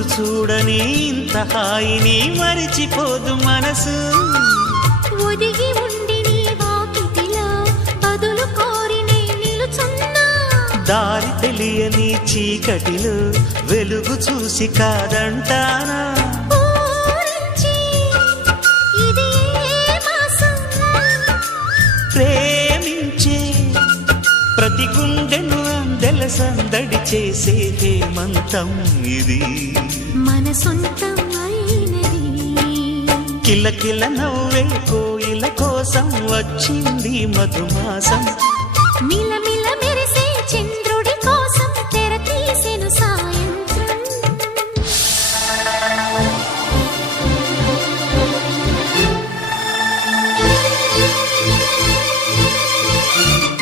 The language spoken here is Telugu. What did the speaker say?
రోజు చూడని ఇంత హాయిని మరిచిపోదు మనసు. ఒదిగి ఉండి నీ వాకిటిలో బదులు కోరి నే నిలుచున్నా. దారి తెలియని చీకటిలో వెలుగు చూసి కాదంటానా. ఊరించి ఇది ఏ మాసం? ప్రేమించే ప్రతి గుండెను అందెల సందడి చేసే హేమంతం ఇది. మన సొంతం అయినది. కిలకిల నవ్వే కోయిల కోసం వచ్చింది మధుమాసం. మిలమిల